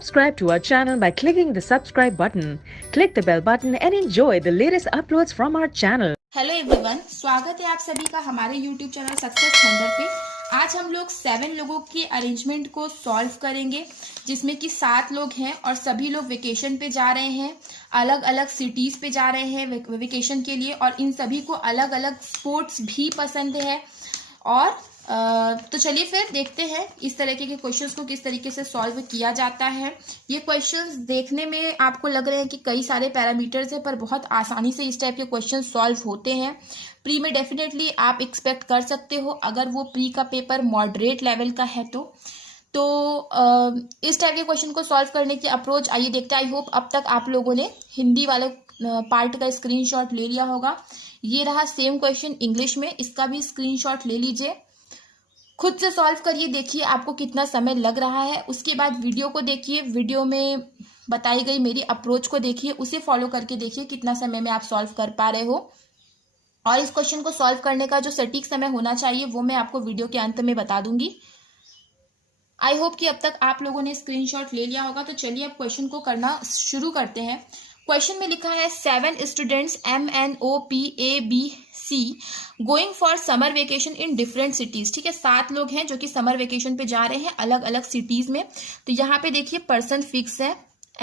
Subscribe to our channel by clicking the subscribe button. Click the bell button and enjoy the latest uploads from our channel. Hello everyone, स्वागत है आप सभी का हमारे YouTube channel success 100 पे। आज हम लोग 7 लोगों की अरेंजमेंट को सॉल्व करेंगे, जिसमें कि 7 लोग हैं और सभी लोग वेकेशन पे जा रहे हैं, अलग अलग सिटीज पे जा रहे हैं वेकेशन के लिए, और इन सभी को अलग अलग स्पोर्ट्स भी पसंद है। और तो चलिए फिर देखते हैं इस तरीके के क्वेश्चंस को किस तरीके से सॉल्व किया जाता है। ये क्वेश्चंस देखने में आपको लग रहे हैं कि कई सारे पैरामीटर्स है, पर बहुत आसानी से इस टाइप के क्वेश्चन सॉल्व होते हैं। प्री में डेफिनेटली आप एक्सपेक्ट कर सकते हो, अगर वो प्री का पेपर मॉडरेट लेवल का है तो इस टाइप के क्वेश्चन को सॉल्व करने की अप्रोच आइए देखते हैं। आई होप अब तक आप लोगों ने हिंदी वाले पार्ट का स्क्रीनशॉट ले लिया होगा। ये रहा सेम क्वेश्चन इंग्लिश में, इसका भी स्क्रीनशॉट ले लीजिए, खुद से सॉल्व करिए, देखिए आपको कितना समय लग रहा है। उसके बाद वीडियो को देखिए, वीडियो में बताई गई मेरी अप्रोच को देखिए, उसे फॉलो करके देखिए कितना समय में आप सॉल्व कर पा रहे हो। और इस क्वेश्चन को सॉल्व करने का जो सटीक समय होना चाहिए वो मैं आपको वीडियो के अंत में बता दूंगी। आई होप कि अब तक आप लोगों ने स्क्रीनशॉट ले लिया होगा। तो चलिए अब क्वेश्चन को करना शुरू करते हैं। क्वेश्चन में लिखा है 7 students MNOPABC going for summer vacation in different cities. ठीक है, 7 लोग हैं जो कि समर वेकेशन पे जा रहे हैं अलग अलग सिटीज में। तो यहाँ पे देखिए पर्सन फिक्स है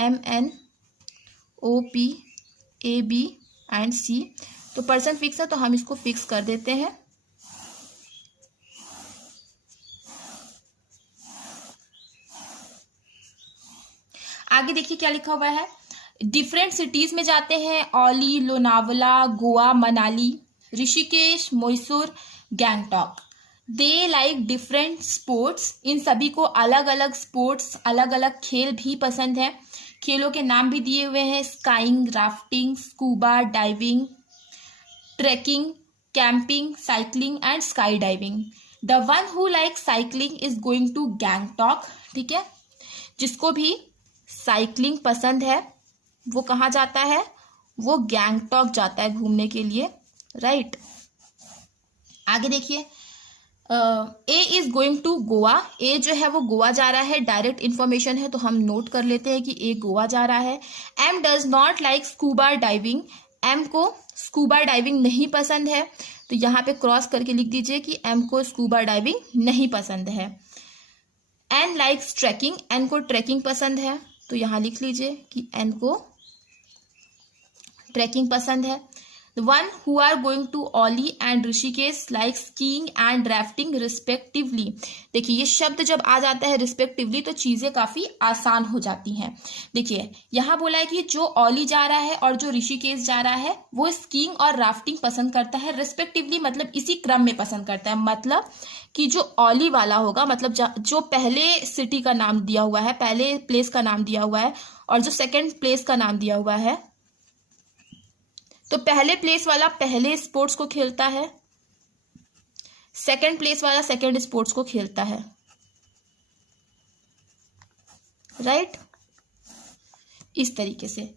MNOPAB&C, तो पर्सन फिक्स है तो हम इसको फिक्स कर देते हैं। आगे देखिए क्या लिखा हुआ है, डिफरेंट सिटीज में जाते हैं, Auli, Lonavala, Goa, Manali, Rishikesh, Mysore, Gangtok. They like different sports, इन सभी को अलग अलग स्पोर्ट्स, अलग अलग खेल भी पसंद है। खेलों के नाम भी दिए हुए हैं, skiing, rafting, scuba diving, trekking, camping, cycling and sky diving. The one who like cycling is going to Gangtok. ठीक है, जिसको भी साइकिलिंग पसंद है वो कहाँ जाता है, वो गैंगटॉक जाता है घूमने के लिए, राइट। आगे देखिए, ए इज गोइंग टू गोवा, ए जो है वो गोवा जा रहा है, डायरेक्ट इंफॉर्मेशन है तो हम नोट कर लेते हैं कि ए गोवा जा रहा है। M does not like scuba diving, M को स्कूबा डाइविंग नहीं पसंद है, तो यहाँ पे क्रॉस करके लिख दीजिए कि एम को स्कूबा डाइविंग नहीं पसंद है। एन लाइक्स ट्रैकिंग, एन को ट्रैकिंग पसंद है, तो यहाँ लिख लीजिए कि एन को ट्रैकिंग पसंद है। The one who are going to Oli and Rishikesh like skiing and rafting respectively। देखिए ये शब्द जब आ जाता है respectively तो चीजें काफी आसान हो जाती हैं। देखिए यहाँ बोला है कि जो ओली जा रहा है और जो ऋषिकेश जा रहा है वो स्कीइंग और राफ्टिंग पसंद करता है, respectively मतलब इसी क्रम में पसंद करता है। मतलब कि जो ओली वाला होगा, मतलब जो पहले सिटी का नाम दिया हुआ है, पहले प्लेस का नाम दिया हुआ है, और जो सेकेंड प्लेस का नाम दिया हुआ है, तो पहले प्लेस वाला पहले स्पोर्ट्स को खेलता है, सेकंड प्लेस वाला सेकंड स्पोर्ट्स को खेलता है, राइट। इस तरीके से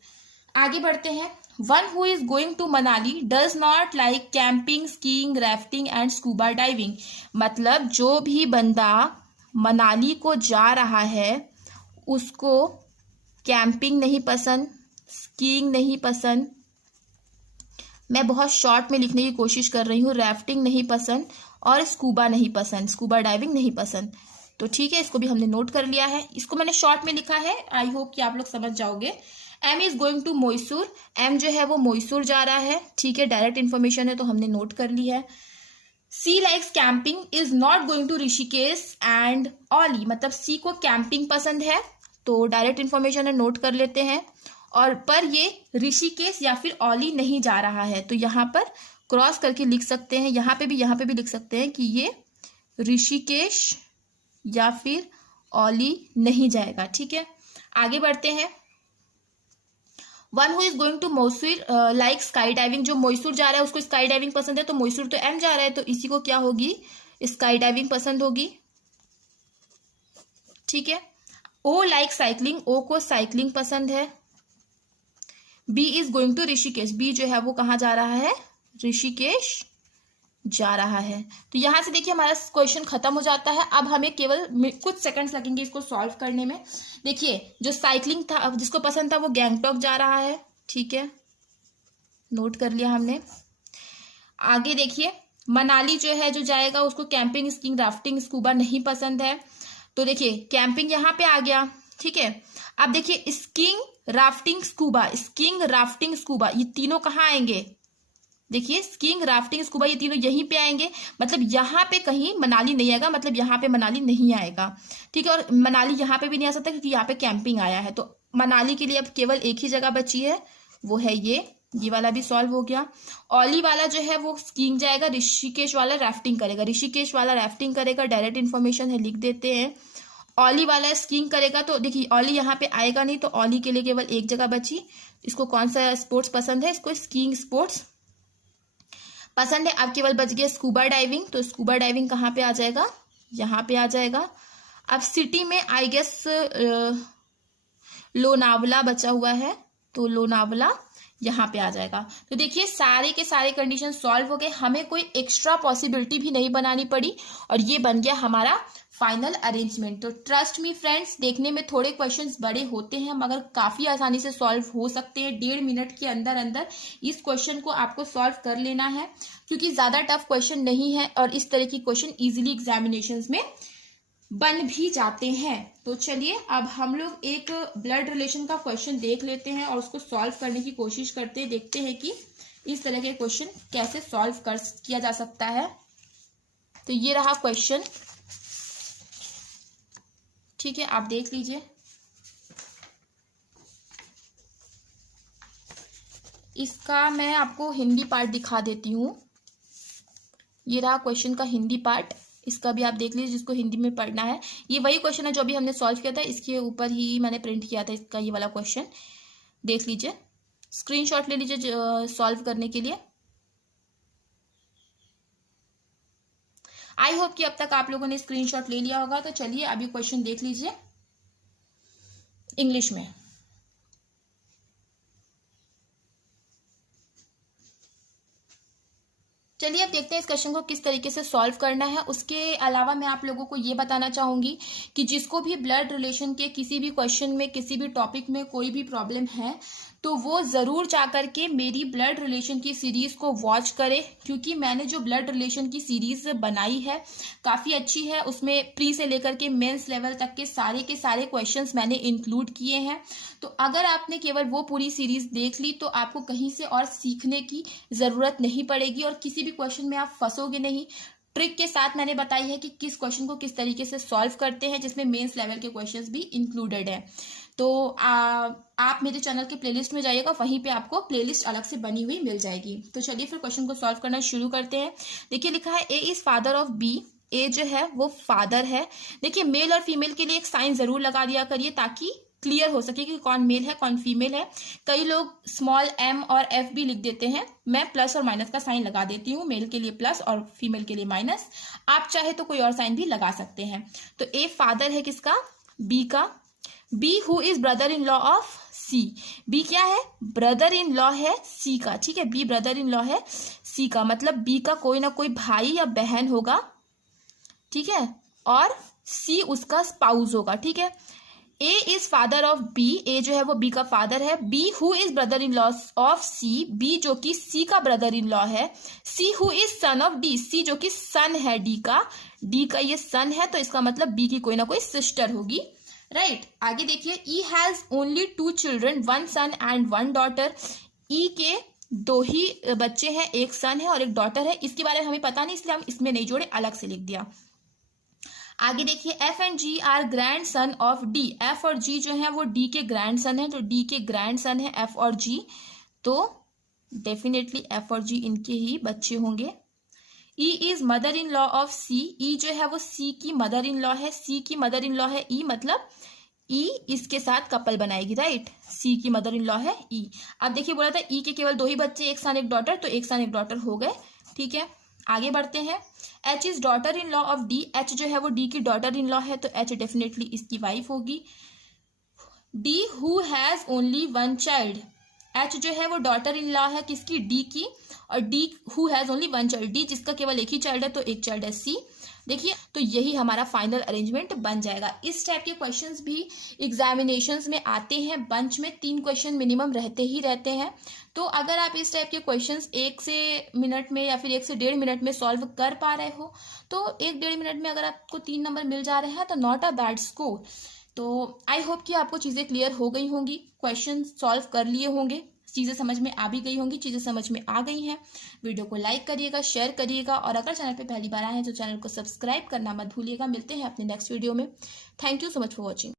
आगे बढ़ते हैं। One who is going to Manali does not like camping, skiing, rafting and scuba diving. मतलब जो भी बंदा मनाली को जा रहा है उसको कैंपिंग नहीं पसंद, स्कीइंग नहीं पसंद, मैं बहुत शॉर्ट में लिखने की कोशिश कर रही हूँ, राफ्टिंग नहीं पसंद और स्कूबा नहीं पसंद, स्कूबा डाइविंग नहीं पसंद। तो ठीक है, इसको भी हमने नोट कर लिया है, इसको मैंने शॉर्ट में लिखा है, आई होप कि आप लोग समझ जाओगे। M is going to Mysore, M जो है वो मैसूर जा रहा है, ठीक है, डायरेक्ट इन्फॉर्मेशन है तो हमने नोट कर ली है। C likes camping, is not going to Rishikesh and Auli, मतलब सी को कैंपिंग पसंद है तो डायरेक्ट इन्फॉर्मेशन है, नोट कर लेते हैं। और पर ये ऋषिकेश या फिर ओली नहीं जा रहा है, तो यहाँ पर क्रॉस करके लिख सकते हैं, यहाँ पे भी लिख सकते हैं कि ये ऋषिकेश या फिर ओली नहीं जाएगा। ठीक है, आगे बढ़ते हैं। One who is going to Mysore like sky diving, जो मैसूर जा रहा है उसको स्काई डाइविंग पसंद है, तो मैसूर तो एम जा रहा है तो इसी को क्या होगी, स्काई डाइविंग पसंद होगी। ठीक है, ओ लाइक साइकिलिंग, ओ को साइकिलिंग पसंद है। B is going to Rishikesh, B जो है वो कहाँ जा रहा है, ऋषिकेश जा रहा है। तो यहाँ से देखिए हमारा क्वेश्चन खत्म हो जाता है। अब हमें केवल कुछ सेकंड्स लगेंगे इसको सॉल्व करने में। देखिए जो साइकिलिंग था, जिसको पसंद था वो गैंगटॉक जा रहा है, ठीक है, नोट कर लिया हमने। आगे देखिए मनाली जो है जो जाएगा उसको कैंपिंग, स्कीइंग, राफ्टिंग, स्कूबा नहीं पसंद है, तो देखिए कैंपिंग यहाँ पे आ गया, ठीक है। अब देखिए skiing, rafting, scuba, skiing, rafting, scuba, ये तीनों कहाँ आएंगे? देखिए स्कीइंग, राफ्टिंग, स्कूबा ये तीनों यहीं पे आएंगे, मतलब यहाँ पे कहीं मनाली नहीं आएगा, मतलब यहाँ पे मनाली नहीं आएगा, ठीक है। और मनाली यहाँ पे भी नहीं आ सकता क्योंकि यहाँ पे कैंपिंग आया है। तो मनाली के लिए अब केवल एक ही जगह बची है, वो है ये वाला भी सॉल्व हो गया। ओली वाला जो है वो स्कीइंग जाएगा, ऋषिकेश वाला राफ्टिंग करेगा, ऋषिकेश वाला राफ्टिंग करेगा, डायरेक्ट इन्फॉर्मेशन है, लिख देते हैं। ओली वाला स्कीइंग करेगा, तो देखिए ओली यहाँ पे आएगा नहीं, तो ओली के लिए केवल एक जगह बची। इसको कौन सा स्पोर्ट्स पसंद है? इसको स्कीइंग स्पोर्ट्स पसंद है। अब केवल बच गया स्कूबा डाइविंग, तो स्कूबा डाइविंग कहाँ पे आ जाएगा? यहाँ पे आ जाएगा। अब सिटी में आई गेस लोनावला बचा हुआ है, तो लोनावला यहाँ पे आ जाएगा। तो देखिए सारे के सारे कंडीशन सॉल्व हो गए, हमें कोई एक्स्ट्रा पॉसिबिलिटी भी नहीं बनानी पड़ी और ये बन गया हमारा फाइनल अरेंजमेंट। तो ट्रस्ट मी फ्रेंड्स, देखने में थोड़े क्वेश्चंस बड़े होते हैं मगर काफी आसानी से सॉल्व हो सकते हैं। 1.5 मिनट के अंदर अंदर इस क्वेश्चन को आपको सॉल्व कर लेना है, क्योंकि ज्यादा टफ क्वेश्चन नहीं है और इस तरह की क्वेश्चन इजिली एग्जामिनेशंस में बन भी जाते हैं। तो चलिए अब हम लोग एक ब्लड रिलेशन का क्वेश्चन देख लेते हैं और उसको सॉल्व करने की कोशिश करते हैं, देखते हैं कि इस तरह के क्वेश्चन कैसे सॉल्व किया जा सकता है। तो ये रहा क्वेश्चन, ठीक है, आप देख लीजिए। इसका मैं आपको हिंदी पार्ट दिखा देती हूँ। ये रहा क्वेश्चन का हिंदी पार्ट, इसका भी आप देख लीजिए जिसको हिंदी में पढ़ना है। ये वही क्वेश्चन है जो अभी हमने सॉल्व किया था, इसके ऊपर ही मैंने प्रिंट किया था इसका ये वाला क्वेश्चन। देख लीजिए, स्क्रीनशॉट ले लीजिए सॉल्व करने के लिए। आई होप कि अब तक आप लोगों ने स्क्रीनशॉट ले लिया होगा। तो चलिए अभी क्वेश्चन देख लीजिए इंग्लिश में। चलिए अब देखते हैं इस क्वेश्चन को किस तरीके से सॉल्व करना है। उसके अलावा मैं आप लोगों को ये बताना चाहूंगी कि जिसको भी ब्लड रिलेशन के किसी भी क्वेश्चन में, किसी भी टॉपिक में कोई भी प्रॉब्लम है तो वो जरूर जाकर के मेरी ब्लड रिलेशन की सीरीज को वॉच करे, क्योंकि मैंने जो ब्लड रिलेशन की सीरीज बनाई है काफी अच्छी है। उसमें प्री से लेकर के मेंस लेवल तक के सारे क्वेश्चंस मैंने इंक्लूड किए हैं। तो अगर आपने केवल वो पूरी सीरीज देख ली तो आपको कहीं से और सीखने की जरूरत नहीं पड़ेगी और किसी भी क्वेश्चन में आप फंसोगे नहीं। ट्रिक के साथ मैंने बताई है कि किस क्वेश्चन को किस तरीके से सॉल्व करते हैं, जिसमें मेंस लेवल के क्वेश्चंस भी इंक्लूडेड है। तो आप मेरे चैनल के प्लेलिस्ट में जाइएगा, वहीं पे आपको प्लेलिस्ट अलग से बनी हुई मिल जाएगी। तो चलिए फिर क्वेश्चन को सॉल्व करना शुरू करते हैं। देखिए लिखा है A is father of B. A जो है वो फादर है। देखिए मेल और फीमेल के लिए एक साइन जरूर लगा दिया करिए ताकि क्लियर हो सके कि कौन मेल है कौन फीमेल है। कई लोग स्मॉल m और f भी लिख देते हैं, मैं प्लस और माइनस का साइन लगा देती हूँ, मेल के लिए प्लस और फीमेल के लिए माइनस। आप चाहे तो कोई और साइन भी लगा सकते हैं। तो ए फादर है किसका? बी का। B who is brother in law of C. B क्या है? ब्रदर इन लॉ है सी का, ठीक है। बी ब्रदर इन लॉ है सी का, मतलब बी का कोई ना कोई भाई या बहन होगा, ठीक है, और सी उसका स्पाउस होगा, ठीक है। A is father of B. A जो है वो बी का फादर है। B who is brother in law of C. B जो कि सी का ब्रदर इन लॉ है। C who is son of D. C जो कि सन है डी का। डी का ये सन है, तो इसका मतलब बी की कोई ना कोई सिस्टर होगी, राइट। आगे देखिए, E has only 2 children, 1 son and 1 daughter. E के 2 ही बच्चे हैं, एक सन है और एक डॉटर है। इसके बारे में हमें पता नहीं इसलिए हम इसमें नहीं जोड़े, अलग से लिख दिया। आगे देखिए, F and G are grandson of D. F और जी जो है वो डी के ग्रैंड सन है, तो डी के ग्रैंड सन है एफ और जी, तो डेफिनेटली एफ और जी इनके ही बच्चे होंगे। E is mother in law of C. E जो है वो सी की मदर इन लॉ है। सी की मदर इन लॉ है ई, मतलब ई इसके साथ कपल बनाएगी, राइट। सी की मदर इन लॉ है ई। अब देखिए बोला था ई के केवल 2 ही बच्चे, एक सन एक डॉटर, तो एक सन एक डॉटर हो गए, ठीक है। आगे बढ़ते हैं। H is daughter in law of D. H जो है वो डी की डॉटर इन लॉ है, तो एच डेफिनेटली इसकी वाइफ होगी। D who has only 1 child. H जो है वो डॉटर इन लॉ है किसकी, डी की, और D who has only one child, D जिसका केवल एक ही चाइल्ड है तो एक चाइल्ड है सी। देखिए तो यही हमारा फाइनल अरेंजमेंट बन जाएगा। इस टाइप के क्वेश्चंस भी एग्जामिनेशंस में आते हैं, बंच में 3 क्वेश्चन मिनिमम रहते ही रहते हैं। तो अगर आप इस टाइप के क्वेश्चंस 1 से मिनट में या फिर 1 से 1.5 मिनट में सॉल्व कर पा रहे हो तो 1-1.5 मिनट में अगर आपको 3 नंबर मिल जा रहे हैं तो नॉट अ बैड स्कोर। तो आई होप कि आपको चीज़ें क्लियर हो गई होंगी, क्वेश्चन सॉल्व कर लिए होंगे, चीज़ें समझ में आ भी गई होंगी, चीज़ें समझ में आ गई हैं। वीडियो को लाइक करिएगा, शेयर करिएगा, और अगर चैनल पे पहली बार आए हैं तो चैनल को सब्सक्राइब करना मत भूलिएगा। मिलते हैं अपने नेक्स्ट वीडियो में। Thank you so much for watching.